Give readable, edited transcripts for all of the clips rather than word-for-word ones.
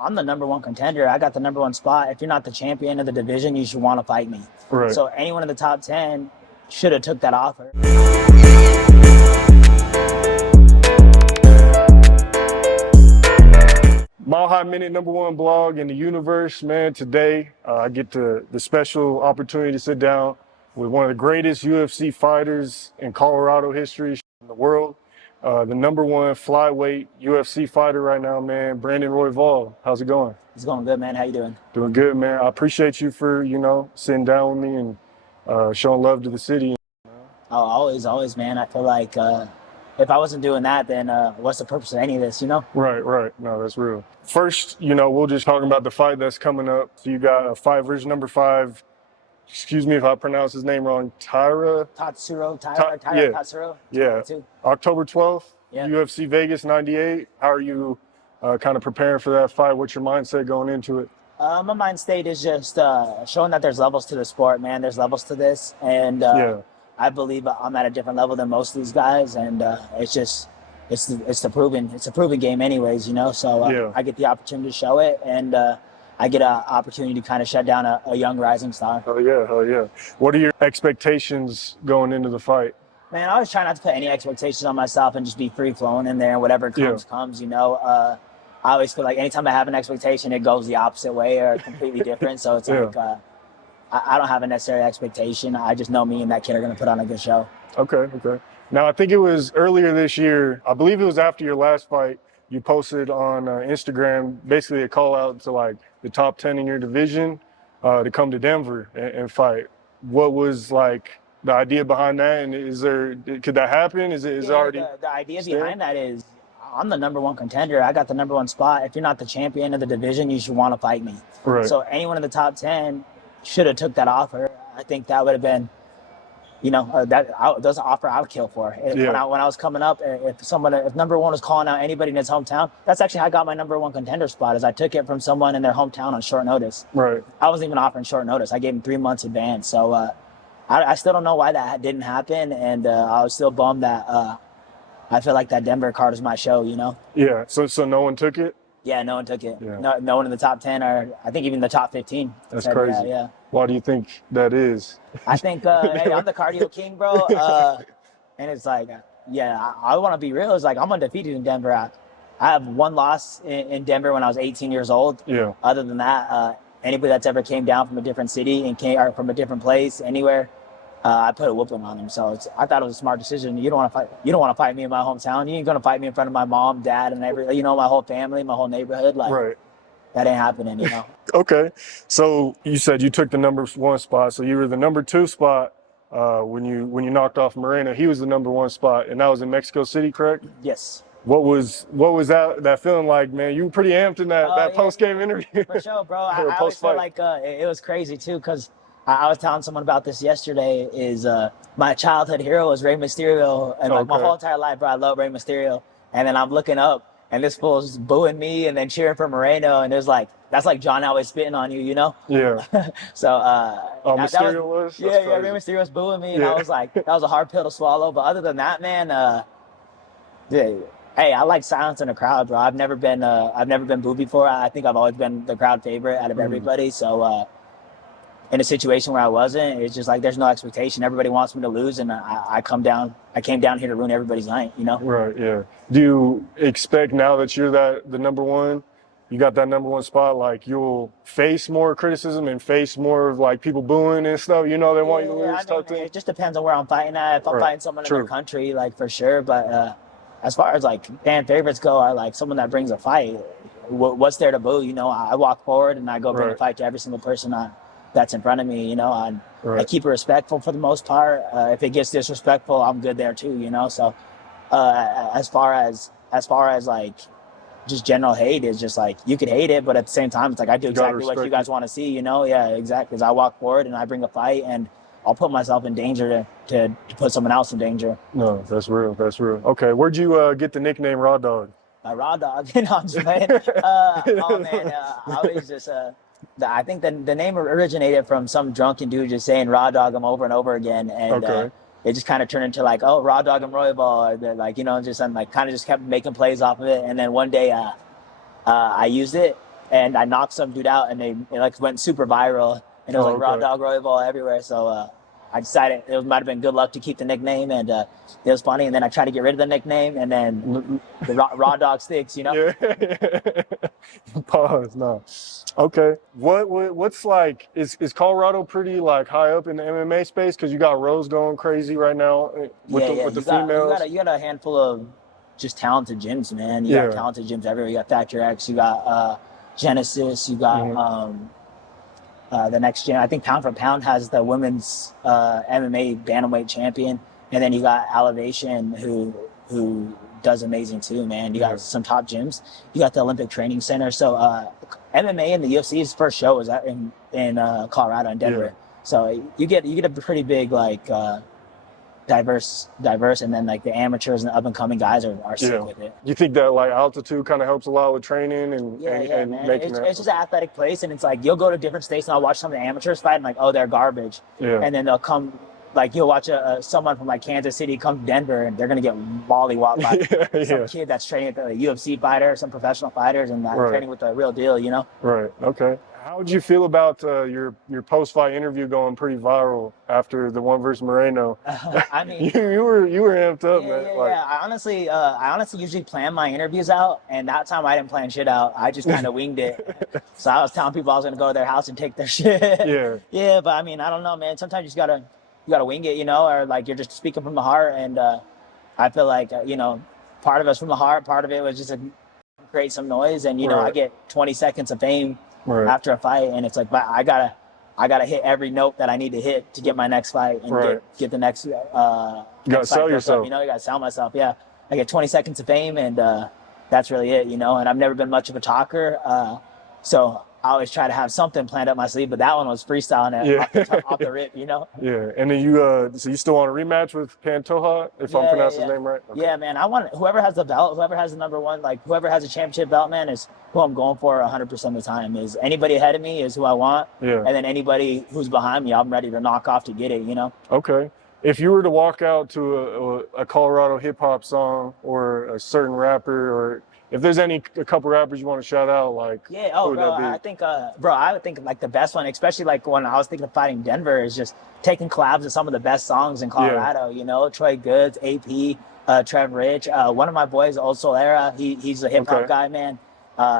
I'm the #1 contender. I got the #1 spot. If you're not the champion of the division, you should want to fight me. Right. So anyone in the top 10 should have took that offer. Mile High Minute #1 blog in the universe, man. Today, I get the special opportunity to sit down with one of the greatest UFC fighters in Colorado history, in the world. The #1 flyweight UFC fighter right now, man, Brandon Royval. How's it going? It's going good, man. How you doing? Doing good, man. I appreciate you for, sitting down with me and showing love to the city. Oh, always, man. I feel like if I wasn't doing that, then what's the purpose of any of this, Right. No, that's real. First, we'll just talk about the fight that's coming up. So you got a fight version #5. Excuse me if I pronounce his name wrong. Taira. Tatsuro, Yeah. Tatsuro. Yeah. October 12th, Yeah. UFC Vegas 98. How are you kind of preparing for that fight? What's your mindset going into it? My mind state is just showing that there's levels to the sport, man. There's levels to this, and I believe I'm at a different level than most of these guys, and it's the proven game, anyways, So I get the opportunity to show it, and I get an opportunity to kind of shut down a young rising star. Hell yeah. What are your expectations going into the fight? Man, I always try not to put any expectations on myself and just be free flowing in there, and whatever comes. I always feel like anytime I have an expectation, it goes the opposite way or completely different. So it's like I don't have a necessary expectation. I just know me and that kid are going to put on a good show. Okay. Now, I think it was earlier this year. I believe it was after your last fight. You posted on Instagram basically a call out to like the top 10 in your division to come to Denver and fight. What was like the idea behind that? And could that happen? Is it already? The idea behind that is I'm the #1 contender. I got the #1 spot. If you're not the champion of the division, you should want to fight me. Right. So anyone in the top 10 should have took that offer. I think that would have been, those an offer I would kill for. When I was coming up, if #1 was calling out anybody in his hometown, that's actually how I got my #1 contender spot. Is I took it from someone in their hometown on short notice. Right. I wasn't even offering short notice. I gave him 3 months advance. So I still don't know why that didn't happen, and I was still bummed that I feel like that Denver card is my show. Yeah. So no one took it. Yeah, no one took it. Yeah. No one in the top 10, or I think even the top 15. That's crazy. Yeah. Why do you think that is? I think, hey, I'm the cardio king, bro. And it's like, I want to be real. It's like I'm undefeated in Denver. I have one loss in Denver when I was 18 years old. Yeah. Other than that, anybody that's ever came down from a different city or from a different place, anywhere, I put a whooping on them. So I thought it was a smart decision. You don't want to fight. You don't want to fight me in my hometown. You ain't gonna fight me in front of my mom, dad, and my whole family, my whole neighborhood. Like, right. That ain't happening. Okay. So you said you took the #1 spot. So you were the #2 spot when you knocked off Moreno. He was the #1 spot, and that was in Mexico City, correct? Yes. What was that feeling like, man? You were pretty amped in that post-game interview. For sure, bro. I always felt like it was crazy too, because I was telling someone about this yesterday. Is my childhood hero is Rey Mysterio, and my whole entire life, bro, I love Rey Mysterio. And then I'm looking up, and this fool's booing me and then cheering for Moreno, and there's like, that's like John always spitting on you, Yeah. So Mysterio was? Yeah, Rey Mysterio was booing me, and I was like, that was a hard pill to swallow. But other than that, man, hey, I like silence in a crowd, bro. I've never been booed before. I think I've always been the crowd favorite out of everybody. So in a situation where I wasn't, it's just like there's no expectation. Everybody wants me to lose, and I came down here to ruin everybody's night, Right, yeah. Do you expect now that you're the #1, you got that #1 spot, like you'll face more criticism and face more of like people booing and stuff, they want you to lose? It just depends on where I'm fighting at. If I'm fighting someone in their country, like for sure. But as far as like fan favorites go, or like someone that brings a fight, what's there to boo? I walk forward and I go bring a fight to every single person that's in front of me. I keep it respectful for the most part. If it gets disrespectful, I'm good there too. So as far as like just general hate, is just like you could hate it, but at the same time, it's like I do exactly what you guys want to see. Yeah, exactly. As I walk forward and I bring a fight, and I'll put myself in danger to put someone else in danger. No, that's real. Okay, where'd you get the nickname Raw Dog? Raw Dog. I'm just playing. Oh man, I was just I think the name originated from some drunken dude just saying "Raw Dog" him over and over again, and it just kind of turned into like, oh, Raw Dog and Royval, or like just and like kind of just kept making plays off of it. And then one day, I used it, and I knocked some dude out, and it like went super viral, and it was like Raw Dog Royval everywhere. So I decided it might have been good luck to keep the nickname, and it was funny. And then I tried to get rid of the nickname, and then the Raw Dog sticks, you know. Yeah. Pause. No. Okay. What's like? Is Colorado pretty like high up in the MMA space? Because you got Rose going crazy right now with the females. You got a handful of just talented gyms, man. You got talented gyms everywhere. You got Factor X. You got Genesis. You got the next gym. I think Pound for Pound has the women's MMA bantamweight champion, and then you got Elevation who does amazing too, man. You got some top gyms. You got the Olympic Training Center. So MMA and the UFC's first show is in Colorado and Denver. So you get a pretty big like diverse, and then like the amateurs and the up and coming guys are sick with it. You think that like altitude kind of helps a lot with training and man. making it's just an athletic place, and it's like you'll go to different states and I'll watch some of the amateurs fight and like, oh, they're garbage. And then they'll come. Like you'll watch someone from like Kansas City come to Denver, and they're gonna get mollywopped by some kid that's training with a UFC fighter, some professional fighters, and training with the real deal, you know. Right. Okay. How would you feel about your post-fight interview going pretty viral after the one versus Moreno? I mean, you were amped up, man. Yeah. I honestly usually plan my interviews out, and that time I didn't plan shit out. I just kind of winged it. So I was telling people I was gonna go to their house and take their shit. Yeah, but I mean, I don't know, man. Sometimes you just gotta wing it, you know, or like you're just speaking from the heart. And I feel like part of it's from the heart, part of it was just to create some noise. And you know, I get 20 seconds of fame after a fight, and it's like I gotta hit every note that I need to hit to get my next fight and get the next. You gotta sell yourself. You know, you gotta sell myself. Yeah, I get 20 seconds of fame, and that's really it. You know, and I've never been much of a talker, so I always try to have something planned up my sleeve, but that one was freestyling off the rip, you know? Yeah, and then so you still want a rematch with Pantoja, if I'm pronouncing his name right? Okay. Yeah, man, I want whoever has the belt, whoever has the number one, like whoever has a championship belt, man, is who I'm going for 100% of the time. Is anybody ahead of me is who I want, and then anybody who's behind me, I'm ready to knock off to get it, you know? Okay. If you were to walk out to a Colorado hip-hop song or a certain rapper, or if there's a couple rappers you want to shout out, like, who would that be? I think, I would think like the best one, especially like when I was thinking of fighting Denver, is just taking collabs of some of the best songs in Colorado. You know, Troy Goods, AP, Trev Rich, one of my boys, Old Solera. He's a hip hop guy, man.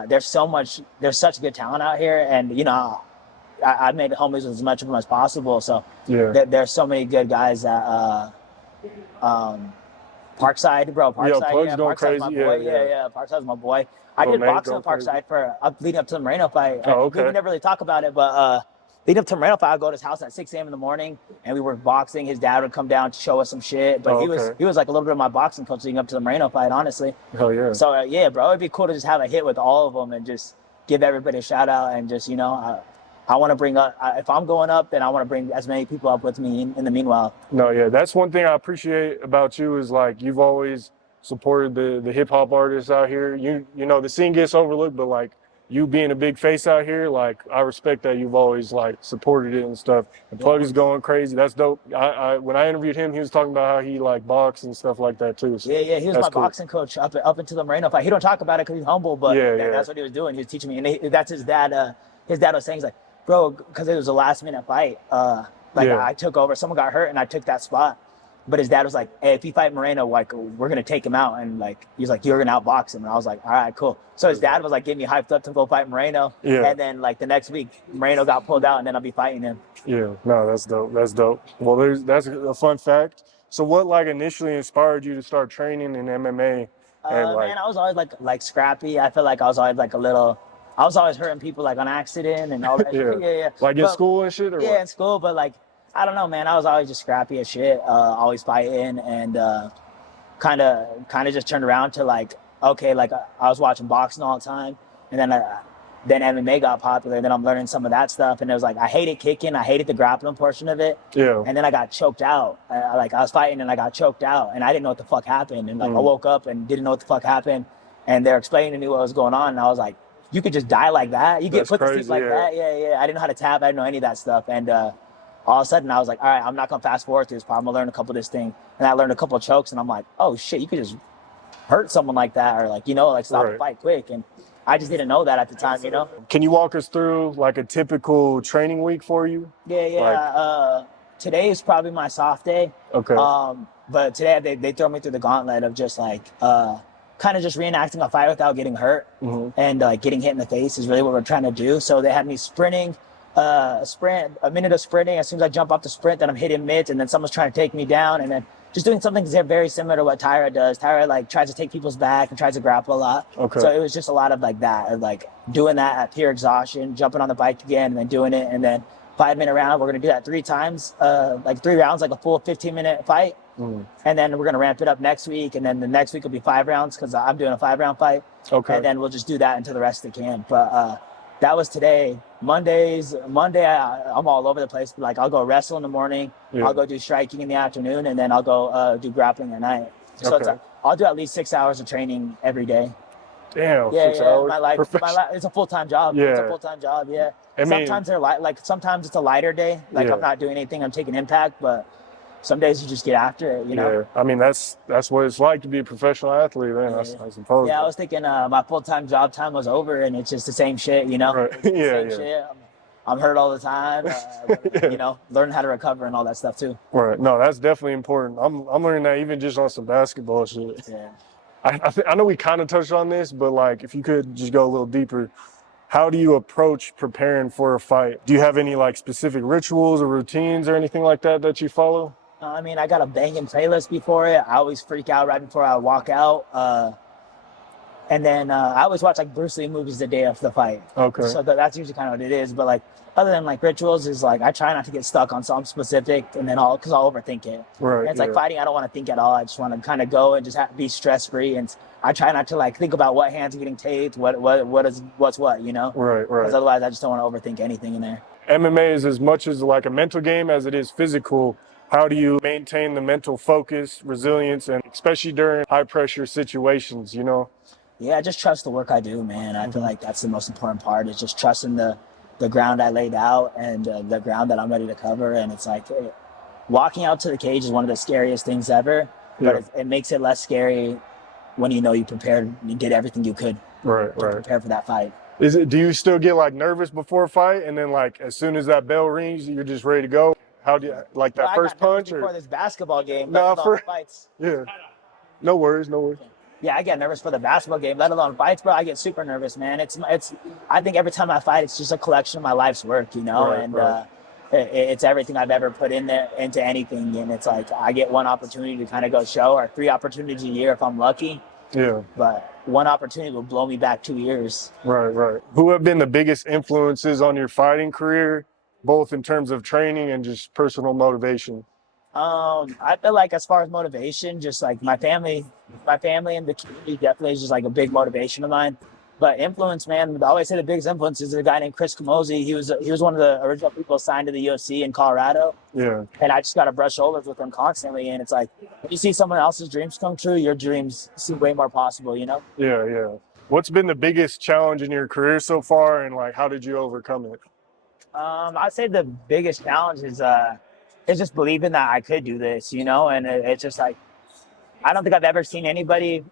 There's such good talent out here, and you know, I made homies with as much of them as possible. So there's so many good guys that Parkside, bro. Parkside, going Parkside's crazy. my boy. Parkside's my boy. I did boxing at Parkside for leading up to the Moreno fight. We never really talk about it, but leading up to the Moreno fight, I'd go to his house at 6 a.m. in the morning, and we were boxing. His dad would come down to show us some shit, but he was like a little bit of my boxing coach leading up to the Moreno fight, honestly. Hell yeah. So bro, it'd be cool to just have a hit with all of them and just give everybody a shout out, and just, you know, I want to bring up, if I'm going up, then I want to bring as many people up with me in the meanwhile. No, yeah, that's one thing I appreciate about you is like you've always supported the hip hop artists out here. You know, the scene gets overlooked, but like you being a big face out here, like I respect that you've always like supported it and stuff. And Plug is going crazy. That's dope. When I interviewed him, he was talking about how he like boxed and stuff like that too. So he was my boxing coach up into the Moreno fight. He don't talk about it because he's humble, but that's what he was doing. He was teaching me, and that's his dad. His dad was saying, he's like, bro, because it was a last minute fight. I took over. Someone got hurt, and I took that spot. But his dad was like, hey, if you fight Moreno, like, we're going to take him out. And, like, he's like, you're going to outbox him. And I was like, all right, cool. So his dad was, like, getting me hyped up to go fight Moreno. And then, like, the next week, Moreno got pulled out, and then I'll be fighting him. Yeah, no, that's dope. That's dope. Well, that's a fun fact. So what, like, initially inspired you to start training in MMA? Man, I was always, like scrappy. I feel like I was always, like, I was always hurting people, like, on accident and all that shit. Like, in school and shit? Or what? In school, but, like, I don't know, man. I was always just scrappy as shit, always fighting, and kind of just turned around to like, okay, like I was watching boxing all the time, and then MMA got popular. Then I'm learning some of that stuff, and it was like I hated kicking, I hated the grappling portion of it. And then I got choked out. I was fighting and I got choked out, and I didn't know what the fuck happened. And like I woke up and didn't know what the fuck happened, and they're explaining to me what was going on, and I was like, you could just die like that? You get put to sleep like that? Yeah. I didn't know how to tap. I didn't know any of that stuff, and all of a sudden, I was like, all right, I'm not going to fast forward through this part. I'm going to learn a couple of this thing. And I learned a couple of chokes, and I'm like, oh, shit, you could just hurt someone like that, or, like, you know, like, stop the fight quick. And I just didn't know that at the time, you know? Can you walk us through like a typical training week for you? Yeah. Today is probably my soft day. Okay. But today they throw me through the gauntlet of just like kind of just reenacting a fight without getting hurt, and like getting hit in the face is really what we're trying to do. So they had me sprinting, a minute of sprinting. As soon as I jump off the sprint, then I'm hitting mids, and then someone's trying to take me down, and then just doing something very similar to what Taira does. Taira like tries to take people's back and tries to grapple a lot. Okay. So it was just a lot of like that, of like doing that at pure exhaustion, jumping on the bike again, and then doing it, and then 5-minute round. We're gonna do that 3 times, like 3 rounds, like a full 15-minute fight. And then we're gonna ramp it up next week, and then the next week will be 5 rounds because I'm doing a 5-round fight. Okay. And then we'll just do that until the rest of the camp. But that was today. Monday, I'm all over the place. Like I'll go wrestle in the morning, I'll go do striking in the afternoon, and then I'll go do grappling at night. So it's like, I'll do at least 6 hours of training every day. Damn, 6 hours. My life, it's a full-time job. Yeah. It's a full-time job, yeah. Sometimes they're sometimes it's a lighter day. Like I'm not doing anything, I'm taking impact, but some days you just get after it, you know? Yeah, I mean, that's what it's like to be a professional athlete, man, I suppose. Yeah, I was thinking my full-time job time was over, and it's just the same shit, you know? Right. Same shit. I'm hurt all the time, you know, learning how to recover and all that stuff too. Right. No, that's definitely important. I'm learning that even just on some basketball shit. Yeah. I know we kind of touched on this, but like if you could just go a little deeper, how do you approach preparing for a fight? Do you have any like specific rituals or routines or anything like that that you follow? I mean, I got a banging playlist before it. I always freak out right before I walk out. And then I always watch like Bruce Lee movies the day of the fight. Okay. So that's usually kind of what it is. But like other than like rituals is like I try not to get stuck on something specific, and then because I'll overthink it. Right. And it's like fighting, I don't want to think at all. I just want to kind of go and just be stress free. And I try not to like think about what hands are getting taped, what's what, you know? Right. Because otherwise I just don't want to overthink anything in there. MMA is as much as like a mental game as it is physical. How do you maintain the mental focus, resilience, and especially during high pressure situations, you know? Yeah, just trust the work I do, man. I feel like that's the most important part, is just trusting the ground I laid out and the ground that I'm ready to cover. And it's like walking out to the cage is one of the scariest things ever, but it makes it less scary when you know you prepared, you did everything you could to prepare for that fight. Do you still get like nervous before a fight, and then like as soon as that bell rings, you're just ready to go? How do you like that first punch? Before this basketball game, fights. Yeah, no worries. Yeah, I get nervous for the basketball game, let alone fights, bro. I get super nervous, man. It's. I think every time I fight, it's just a collection of my life's work, you know, it's everything I've ever put into anything, and it's like I get one opportunity to kind of go show, or 3 opportunities a year if I'm lucky. Yeah. But one opportunity will blow me back 2 years. Right. Who have been the biggest influences on your fighting career, both in terms of training and just personal motivation? I feel like as far as motivation, just like my family and the community definitely is just like a big motivation of mine. But influence, man, I always say the biggest influence is a guy named Chris Camozzi. He was one of the original people signed to the UFC in Colorado. Yeah. And I just got to brush shoulders with him constantly. And it's like, when you see someone else's dreams come true, your dreams seem way more possible, you know? Yeah. What's been the biggest challenge in your career so far, and like how did you overcome it? I'd say the biggest challenge is just believing that I could do this, you know? And it's just like, I don't think I've ever seen anybody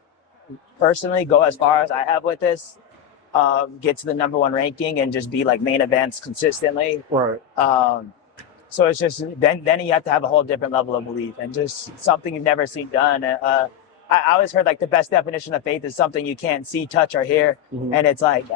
personally go as far as I have with this, get to the #1 ranking and just be like main events consistently. Right. So it's just, then you have to have a whole different level of belief and just something you've never seen done. I always heard like the best definition of faith is something you can't see, touch, or hear. And it's like,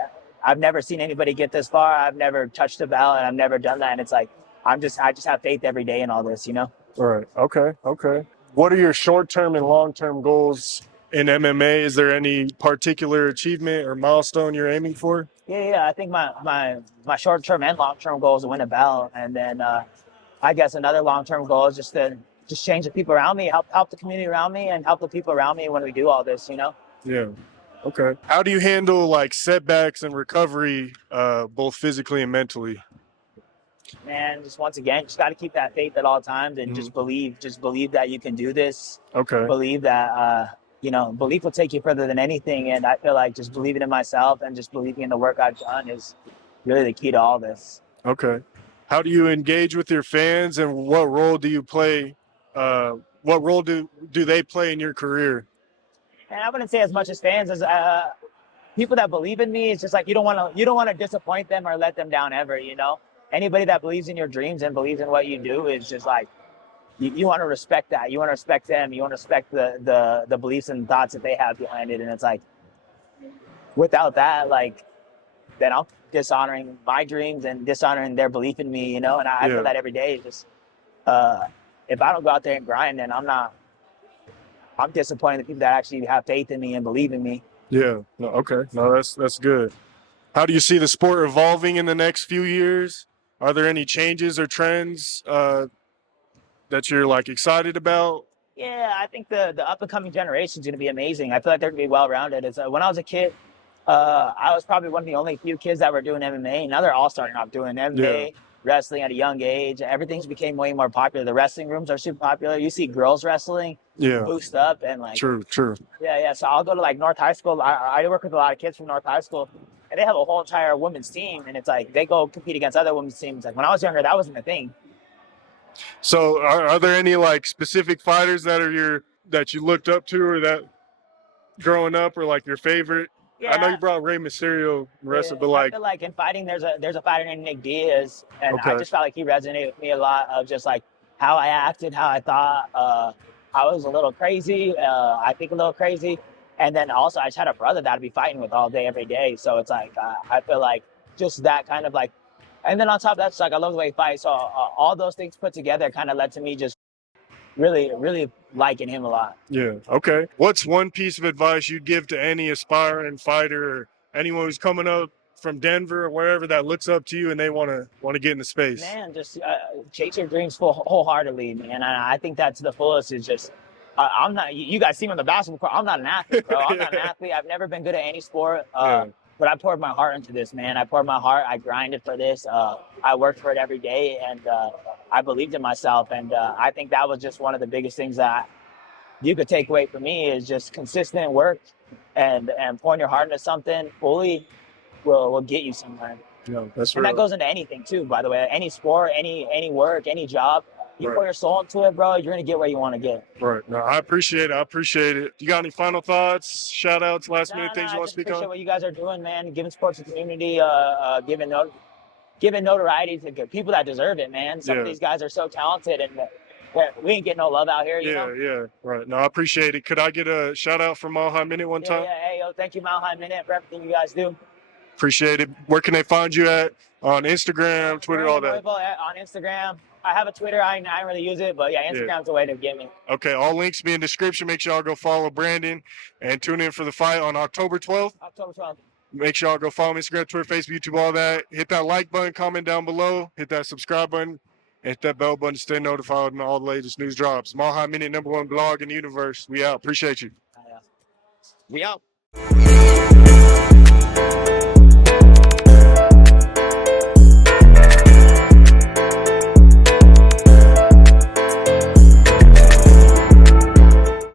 I've never seen anybody get this far. I've never touched a bell, and I've never done that. And it's like, I just have faith every day in all this, you know? Right. Okay. What are your short-term and long-term goals in MMA? Is there any particular achievement or milestone you're aiming for? Yeah. I think my short-term and long-term goal is to win a belt. And then I guess another long-term goal is just to change the people around me, help the community around me, and help the people around me when we do all this, you know? Yeah. Okay. How do you handle like setbacks and recovery, both physically and mentally? Man, just once again, just got to keep that faith at all times, and just believe that you can do this. Okay. Believe that, belief will take you further than anything. And I feel like just believing in myself and just believing in the work I've done is really the key to all this. Okay. How do you engage with your fans, and what role do you play? What role do they play in your career? And I wouldn't say as much as fans as people that believe in me, it's just like you don't want to disappoint them or let them down ever. You know, anybody that believes in your dreams and believes in what you do is just like you want to respect that. You want to respect them. You want to respect the beliefs and thoughts that they have behind it. And it's like without that, like then I'm dishonoring my dreams and dishonoring their belief in me. You know, and I feel that every day. Just if I don't go out there and grind, then I'm disappointing the people that actually have faith in me and believe in me. Yeah. No. Okay. No, that's good. How do you see the sport evolving in the next few years? Are there any changes or trends that you're like excited about? Yeah, I think the up and coming generation is going to be amazing. I feel like they're going to be well rounded. When I was a kid, I was probably one of the only few kids that were doing MMA. Now they're all starting off doing MMA, wrestling at a young age. Everything's became way more popular. The wrestling rooms are super popular. You see girls wrestling boost up and like True. Yeah. So I'll go to like North High School. I work with a lot of kids from North High School, and they have a whole entire women's team. And it's like they go compete against other women's teams. Like when I was younger, that wasn't a thing. So are there any like specific fighters that you looked up to or that growing up or like your favorite? Yeah. I know you brought Rey Mysterio wrestle, but like I feel like in fighting there's a fighter named Nick Diaz, and I just felt like he resonated with me a lot of just like how I acted, how I thought. I was a little crazy. I think a little crazy. And then also I just had a brother that I'd be fighting with all day, every day. So it's like, I feel like just that kind of like, and then on top of that, it's like, I love the way he fights. So all those things put together kind of led to me just really, really liking him a lot. Yeah. Okay. What's one piece of advice you'd give to any aspiring fighter or anyone who's coming up from Denver or wherever that looks up to you and they want to get into space? Man, just chase your dreams wholeheartely, man. I think that's the fullest. Is just I'm not. You guys see me on the basketball court. I'm not an athlete, bro. I'm not an athlete. I've never been good at any sport. But I poured my heart into this, man. I poured my heart. I grinded for this. I worked for it every day, and I believed in myself. And I think that was just one of the biggest things that you could take away from me is just consistent work and pouring your heart into something fully will get you somewhere. Yeah, that's and real. that goes into anything too, by the way. Any sport, any work, any job. You pour your soul into it, bro, you're gonna get where you want to get. Right. No, I appreciate it. You got any final thoughts, shout outs, last minute things you want to speak on? I appreciate what you guys are doing, man. Giving sports to the community, giving notoriety to people that deserve it, man. Some of these guys are so talented, and we ain't getting no love out here. You know? Yeah. Right. No, I appreciate it. Could I get a shout out from Mile High Minute one time? Yeah. Hey, thank you, Mile High Minute, for everything you guys do. Appreciate it. Where can they find you at? On Instagram, Twitter, all that? On Instagram. I have a Twitter. I don't really use it, but yeah, Instagram's the way to get me. Okay, all links be in the description. Make sure y'all go follow Brandon and tune in for the fight on October 12th. October 12th. Make sure y'all go follow me, Instagram, Twitter, Facebook, YouTube, all that. Hit that like button, comment down below. Hit that subscribe button. And hit that bell button to stay notified when all the latest news drops. Mile High Minute, #1 blog in the universe. We out. Appreciate you. We out.